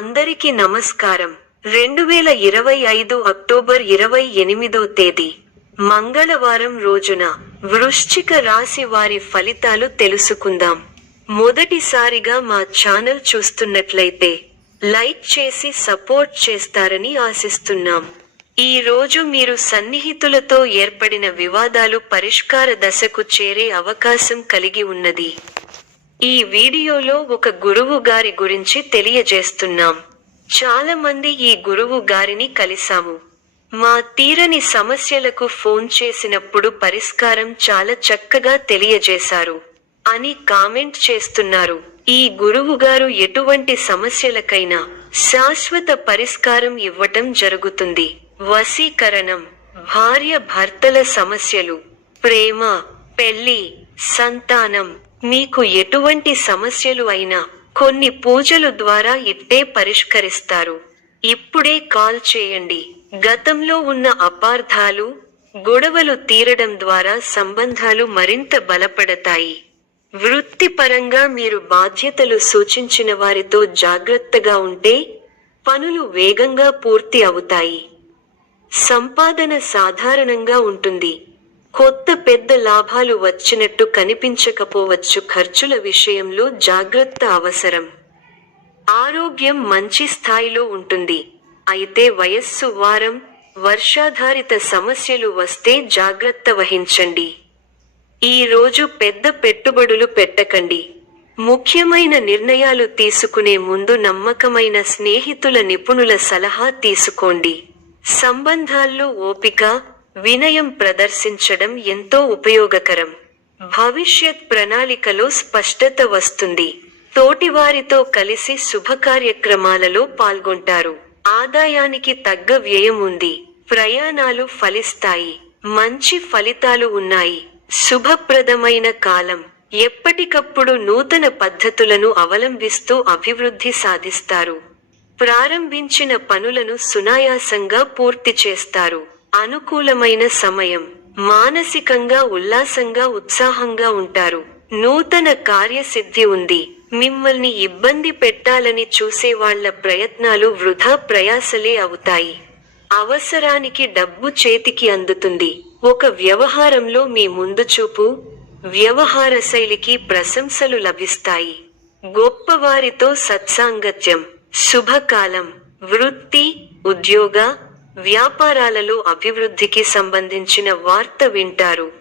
అందరికీ నమస్కారం. 2025 అక్టోబర్ 28వ తేదీ మంగళవారం రోజున వృశ్చిక రాశి వారి ఫలితాలు తెలుసుకుందాం. మొదటిసారిగా మా ఛానల్ చూస్తున్నట్లయితే లైక్ చేసి సపోర్ట్ చేస్తారని ఆశిస్తున్నాం. ఈ రోజు మీరు సన్నిహితులతో ఏర్పడిన వివాదాలు పరిష్కార దశకు చేరే అవకాశం కలిగి ఉన్నది. ఈ వీడియోలో ఒక గురువు గారి గురించి తెలియజేస్తున్నాం. చాలా మంది ఈ గురువు గారిని కలిసాము. మా తీరని సమస్యలకు ఫోన్ చేసినప్పుడు పరిష్కారం చాలా చక్కగా తెలియజేశారు అని కామెంట్ చేస్తున్నారు. ఈ గురువు గారు ఎటువంటి సమస్యలకైనా శాశ్వత పరిష్కారం ఇవ్వటం జరుగుతుంది. వశీకరణం, భార్య భర్తల సమస్యలు, ప్రేమ, పెళ్లి, సంతానం, మీకు ఎటువంటి సమస్యలు అయినా కొన్ని పూజలు ద్వారా ఇట్టే పరిష్కరిస్తారు. ఇప్పుడే కాల్ చేయండి. గతంలో ఉన్న అపార్థాలు, గొడవలు తీరడం ద్వారా సంబంధాలు మరింత బలపడతాయి. వృత్తిపరంగా మీరు బాధ్యతలు సూచించిన వారితో జాగ్రత్తగా ఉంటే పనులు వేగంగా పూర్తి అవుతాయి. సంపాదన సాధారణంగా ఉంటుంది. కొత్త పెద్ద లాభాలు వచ్చినట్టు కనిపించకపోవచ్చు. ఖర్చుల విషయంలో జాగ్రత్త అవసరం. ఆరోగ్యం మంచి స్థాయిలో ఉంటుంది. అయితే వయస్సు, వారం, వర్షాధారిత సమస్యలు వస్తే జాగ్రత్త వహించండి. ఈ రోజు పెద్ద పెట్టుబడులు పెట్టకండి. ముఖ్యమైన నిర్ణయాలు తీసుకునే ముందు నమ్మకమైన స్నేహితుల, నిపుణుల సలహా తీసుకోండి. సంబంధాల్లో ఓపిక, వినయం ప్రదర్శించడం ఎంతో ఉపయోగకరం. భవిష్యత్ ప్రణాళికలో స్పష్టత వస్తుంది. తోటివారితో కలిసి శుభకార్యక్రమాలలో పాల్గొంటారు. ఆదాయానికి తగ్గ వ్యయం ఉంది. ప్రయాణాలు ఫలిస్తాయి. మంచి ఫలితాలు ఉన్నాయి. శుభప్రదమైన కాలం. ఎప్పటికప్పుడు నూతన పద్ధతులను అవలంబిస్తూ అభివృద్ధి సాధిస్తారు. ప్రారంభించిన పనులను సునాయాసంగా పూర్తి చేస్తారు. అనుకూలమైన సమయం. మానసికంగా ఉల్లాసంగా, ఉత్సాహంగా ఉంటారు. నూతన కార్యసిద్ధి ఉంది. మిమ్మల్ని ఇబ్బంది పెట్టాలని చూసేవాళ్ల ప్రయత్నాలు వృధా ప్రయాసలే అవుతాయి. అవసరానికి డబ్బు చేతికి అందుతుంది. ఒక వ్యవహారంలో మీ ముందుచూపు, వ్యవహార శైలికి ప్రశంసలు లభిస్తాయి. గొప్పవారితో సత్సాంగత్యం. శుభకాలం. వృత్తి, ఉద్యోగ, వ్యాపారాలలో అభివృద్ధికి సంబంధించిన వార్త వింటారు.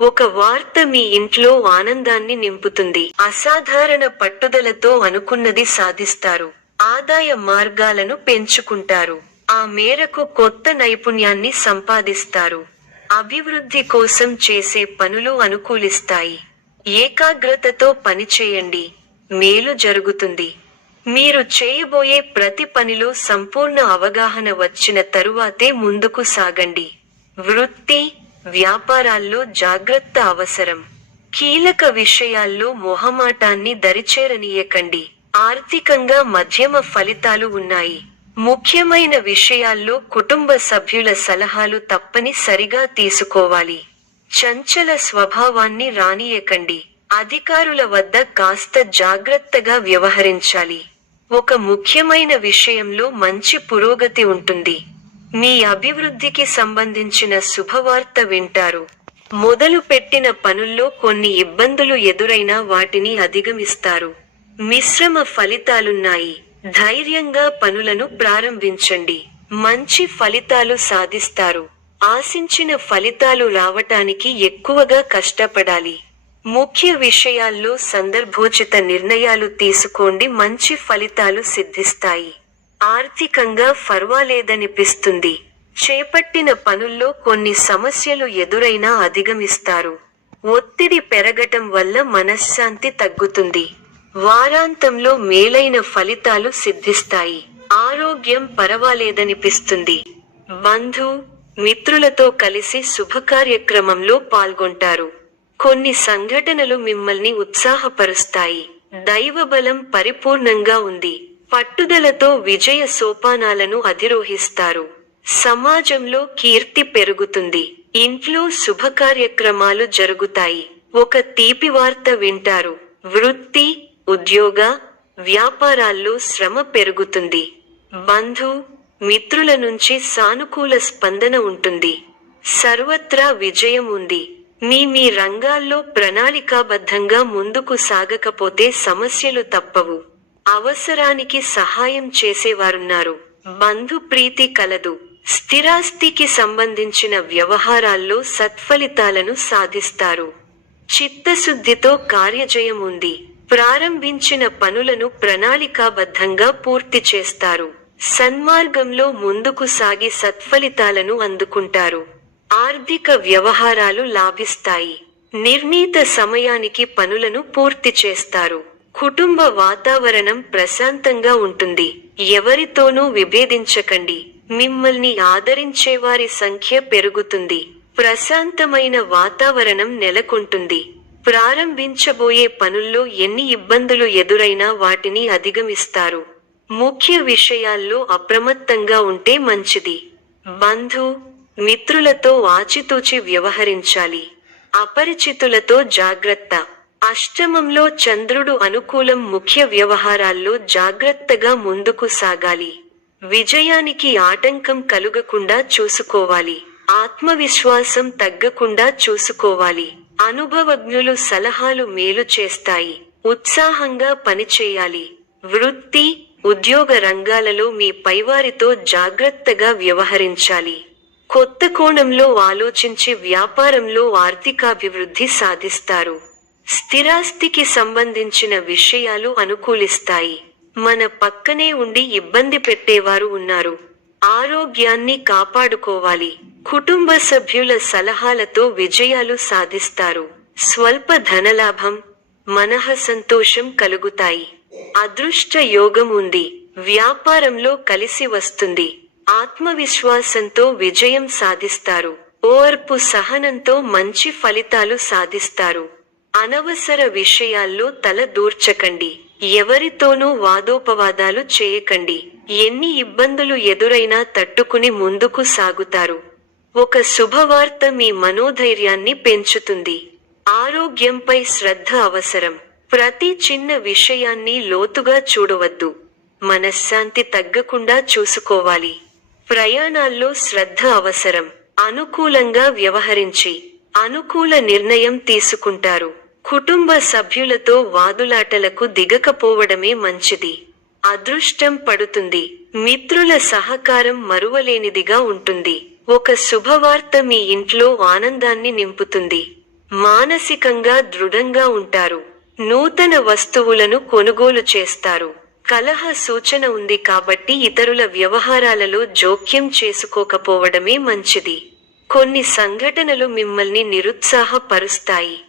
ఒక వార్త మీ ఇంట్లో ఆనందాన్ని నింపుతుంది. అసాధారణ పట్టుదలతో అనుకున్నది సాధిస్తారు. ఆదాయ మార్గాలను పెంచుకుంటారు. ఆ మేరకు కొత్త నైపుణ్యాన్ని సంపాదిస్తారు. అభివృద్ధి కోసం చేసే పనులు అనుకూలిస్తాయి. ఏకాగ్రతతో పనిచేయండి. మేలు జరుగుతుంది. మీరు చేయబోయే ప్రతి పనిలో సంపూర్ణ అవగాహన వచ్చిన తరువాతే ముందుకు సాగండి. వృత్తి, వ్యాపారాల్లో జాగ్రత్త అవసరం. కీలక విషయాల్లో మొహమాటాన్ని దరిచేరనీయకండి. ఆర్థికంగా మధ్యమ ఫలితాలు ఉన్నాయి. ముఖ్యమైన విషయాల్లో కుటుంబ సభ్యుల సలహాలు తప్పనిసరిగా తీసుకోవాలి. చంచల స్వభావాన్ని రానీయకండి. అధికారుల వద్ద కాస్త జాగ్రత్తగా వ్యవహరించాలి. ఒక ముఖ్యమైన విషయంలో మంచి పురోగతి ఉంటుంది. మీ అభివృద్ధికి సంబంధించిన శుభవార్త వింటారు. మొదలు పెట్టిన పనుల్లో కొన్ని ఇబ్బందులు ఎదురైనా వాటిని అధిగమిస్తారు. మిశ్రమ ఫలితాలున్నాయి. ధైర్యంగా పనులను ప్రారంభించండి. మంచి ఫలితాలు సాధిస్తారు. ఆశించిన ఫలితాలు రావటానికి ఎక్కువగా కష్టపడాలి. ముఖ్య విషయాల్లో సందర్భోచిత నిర్ణయాలు తీసుకోండి. మంచి ఫలితాలు సిద్ధిస్తాయి. ఆర్థికంగా ఫర్వాలేదనిపిస్తుంది. చేపట్టిన పనుల్లో కొన్ని సమస్యలు ఎదురైనా అధిగమిస్తారు. ఒత్తిడి పెరగటం వల్ల మనశ్శాంతి తగ్గుతుంది. వారాంతంలో మేలైన ఫలితాలు సిద్ధిస్తాయి. ఆరోగ్యం పరవాలేదనిపిస్తుంది. బంధు, మిత్రులతో కలిసి శుభకార్యక్రమంలో పాల్గొంటారు. కొన్ని సంఘటనలు మిమ్మల్ని ఉత్సాహపరుస్తాయి. దైవబలం పరిపూర్ణంగా ఉంది. పట్టుదలతో విజయ సోపానాలను అధిరోహిస్తారు. సమాజంలో కీర్తి పెరుగుతుంది. ఇంట్లో శుభకార్యక్రమాలు జరుగుతాయి. ఒక తీపి వార్త వింటారు. వృత్తి, ఉద్యోగ, వ్యాపారాల్లో శ్రమ పెరుగుతుంది. బంధు మిత్రుల నుంచి సానుకూల స్పందన ఉంటుంది. సర్వత్రా విజయం ఉంది. మీ రంగాల్లో ప్రణాళికాబద్ధంగా ముందుకు సాగకపోతే సమస్యలు తప్పవు. అవసరానికి సహాయం చేసేవారున్నారు. బంధు ప్రీతి కలదు. స్థిరాస్తికి సంబంధించిన వ్యవహారాల్లో సత్ఫలితాలను సాధిస్తారు. చిత్తశుద్ధితో కార్యజయం ఉంది. ప్రారంభించిన పనులను ప్రణాళికాబద్ధంగా పూర్తి చేస్తారు. సన్మార్గంలో ముందుకు సాగి సత్ఫలితాలను అందుకుంటారు. ఆర్థిక వ్యవహారాలు లాభిస్తాయి. నిర్ణీత సమయానికి పనులను పూర్తి చేస్తారు. కుటుంబ వాతావరణం ప్రశాంతంగా ఉంటుంది. ఎవరితోనూ విభేదించకండి. మిమ్మల్ని ఆదరించేవారి సంఖ్య పెరుగుతుంది. ప్రశాంతమైన వాతావరణం నెలకొంటుంది. ప్రారంభించబోయే పనుల్లో ఎన్ని ఇబ్బందులు ఎదురైనా వాటిని అధిగమిస్తారు. ముఖ్య విషయాల్లో అప్రమత్తంగా ఉంటే మంచిది. బంధు మిత్రులతో ఆచితూచి వ్యవహరించాలి. అపరిచితులతో జాగ్రత్త. అష్టమంలో చంద్రుడు అనుకూలం. ముఖ్య వ్యవహారాల్లో జాగ్రత్తగా ముందుకు సాగాలి. విజయానికి ఆటంకం కలుగకుండా చూసుకోవాలి. ఆత్మవిశ్వాసం తగ్గకుండా చూసుకోవాలి. అనుభవజ్ఞులు సలహాలు మేలు చేస్తాయి. ఉత్సాహంగా పనిచేయాలి. వృత్తి, ఉద్యోగ రంగాలలో మీ పైవారితో జాగ్రత్తగా వ్యవహరించాలి. కొత్త కోణంలో ఆలోచించి వ్యాపారంలో ఆర్థికాభివృద్ధి సాధిస్తారు. స్థిరాస్తికి సంబంధించిన విషయాలు అనుకూలిస్తాయి. మన పక్కనే ఉండి ఇబ్బంది పెట్టేవారు ఉన్నారు. ఆరోగ్యాన్ని కాపాడుకోవాలి. కుటుంబ సభ్యుల సలహాలతో విజయాలు సాధిస్తారు. స్వల్ప ధనలాభం, మనః సంతోషం కలుగుతాయి. అదృష్ట యోగం ఉంది. వ్యాపారంలో కలిసి వస్తుంది. ఆత్మవిశ్వాసంతో విజయం సాధిస్తారు. ఓర్పు సహనంతో మంచి ఫలితాలు సాధిస్తారు. అనవసర విషయాల్లో తల దూర్చకండి. ఎవరితోనూ వాదోపవాదాలు చేయకండి. ఎన్ని ఇబ్బందులు ఎదురైనా తట్టుకుని ముందుకు సాగుతారు. ఒక శుభవార్త మీ మనోధైర్యాన్ని పెంచుతుంది. ఆరోగ్యంపై శ్రద్ధ అవసరం. ప్రతి చిన్న విషయాన్ని లోతుగా చూడవద్దు. మనశ్శాంతి తగ్గకుండా చూసుకోవాలి. ప్రయాణాల్లో శ్రద్ధ అవసరం. అనుకూలంగా వ్యవహరించి అనుకూల నిర్ణయం తీసుకుంటారు. కుటుంబ సభ్యులతో వాదులాటలకు దిగకపోవడమే మంచిది. అదృష్టం పడుతుంది. మిత్రుల సహకారం మరువలేనిదిగా ఉంటుంది. ఒక శుభవార్త మీ ఇంట్లో ఆనందాన్ని నింపుతుంది. మానసికంగా దృఢంగా ఉంటారు. నూతన వస్తువులను కొనుగోలు చేస్తారు. కలహ సూచన ఉంది కాబట్టి ఇతరుల వ్యవహారాలలో జోక్యం చేసుకోకపోవడమే మంచిది. కొన్ని సంఘటనలు మిమ్మల్ని నిరుత్సాహపరుస్తాయి.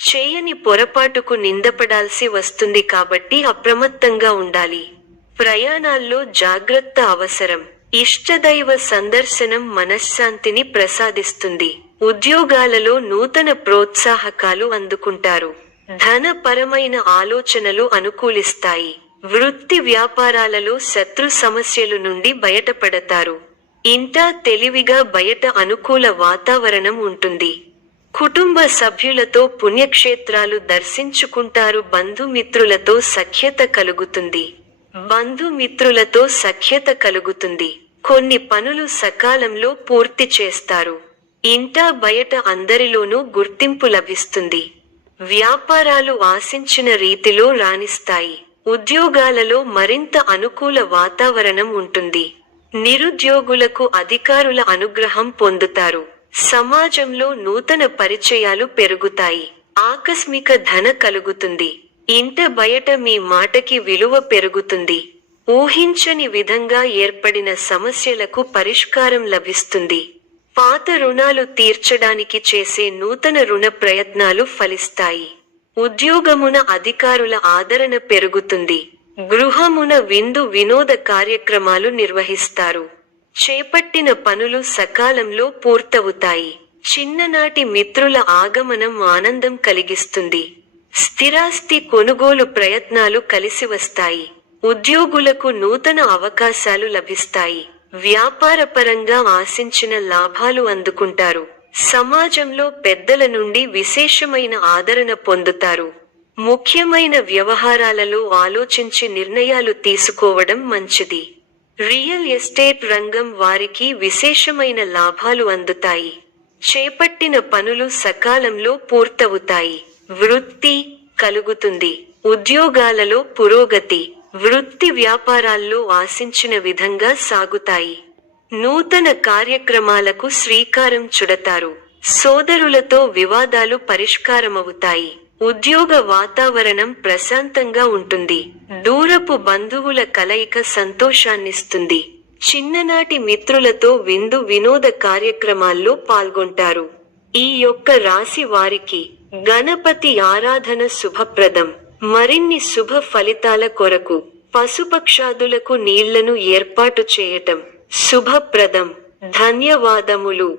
చేయని పొరపాటుకు నిందపడాల్సి వస్తుంది కాబట్టి అప్రమత్తంగా ఉండాలి. ప్రయాణాల్లో జాగ్రత్త అవసరం. ఇష్టదైవ సందర్శనం మనశ్శాంతిని ప్రసాదిస్తుంది. ఉద్యోగాలలో నూతన ప్రోత్సాహకాలు అందుకుంటారు. ధనపరమైన ఆలోచనలు అనుకూలిస్తాయి. వృత్తి వ్యాపారాలలో శత్రు సమస్యల నుండి బయటపడతారు. ఇంటా తెలివిగా బయట అనుకూల వాతావరణం ఉంటుంది. కుటుంబ సభ్యులతో పుణ్యక్షేత్రాలు దర్శించుకుంటారు. బంధుమిత్రులతో సఖ్యత కలుగుతుంది. బంధుమిత్రులతో సఖ్యత కలుగుతుంది. కొన్ని పనులు సకాలంలో పూర్తి చేస్తారు. ఇంటా బయట అందరిలోనూ గుర్తింపు లభిస్తుంది. వ్యాపారాలు ఆశించిన రీతిలో రాణిస్తాయి. ఉద్యోగాలలో మరింత అనుకూల వాతావరణం ఉంటుంది. నిరుద్యోగులకు అధికారుల అనుగ్రహం పొందుతారు. సమాజంలో నూతన పరిచయాలు పెరుగుతాయి. ఆకస్మిక ధన కలుగుతుంది. ఇంట బయట మీ మాటకి విలువ పెరుగుతుంది. ఊహించని విధంగా ఏర్పడిన సమస్యలకు పరిష్కారం లభిస్తుంది. పాత రుణాలు తీర్చడానికి చేసే నూతన రుణ ప్రయత్నాలు ఫలిస్తాయి. ఉద్యోగమున అధికారుల ఆదరణ పెరుగుతుంది. గృహమున విందు వినోద కార్యక్రమాలు నిర్వహిస్తారు. చేపట్టిన పనులు సకాలంలో పూర్తవుతాయి. చిన్ననాటి మిత్రుల ఆగమనం ఆనందం కలిగిస్తుంది. స్థిరాస్తి కొనుగోలు ప్రయత్నాలు కలిసి వస్తాయి. ఉద్యోగులకు నూతన అవకాశాలు లభిస్తాయి. వ్యాపారపరంగా ఆశించిన లాభాలు అందుకుంటారు. సమాజంలో పెద్దల నుండి విశేషమైన ఆదరణ పొందుతారు. ముఖ్యమైన వ్యవహారాలలో ఆలోచించి నిర్ణయాలు తీసుకోవడం మంచిది. రియల్ ఎస్టేట్ రంగం వారికి విశేషమైన లాభాలు అందుతాయి. చేపట్టిన పనులు సకాలంలో పూర్తవుతాయి. వృత్తి కలుగుతుంది. ఉద్యోగాలలో పురోగతి. వృత్తి వ్యాపారాల్లో ఆశించిన విధంగా సాగుతాయి. నూతన కార్యక్రమాలకు శ్రీకారం చుడతారు. సోదరులతో వివాదాలు పరిష్కారమవుతాయి. ఉద్యోగ వాతావరణం ప్రశాంతంగా ఉంటుంది. దూరపు బంధువుల కలయిక సంతోషాన్నిస్తుంది. చిన్ననాటి మిత్రులతో విందు వినోద కార్యక్రమాల్లో పాల్గొంటారు. ఈ యొక్క రాశి వారికి గణపతి ఆరాధన శుభప్రదం. మరిన్ని శుభ ఫలితాల కొరకు పశుపక్షాదులకు నీళ్లను ఏర్పాటు చేయటం శుభప్రదం. ధన్యవాదములు.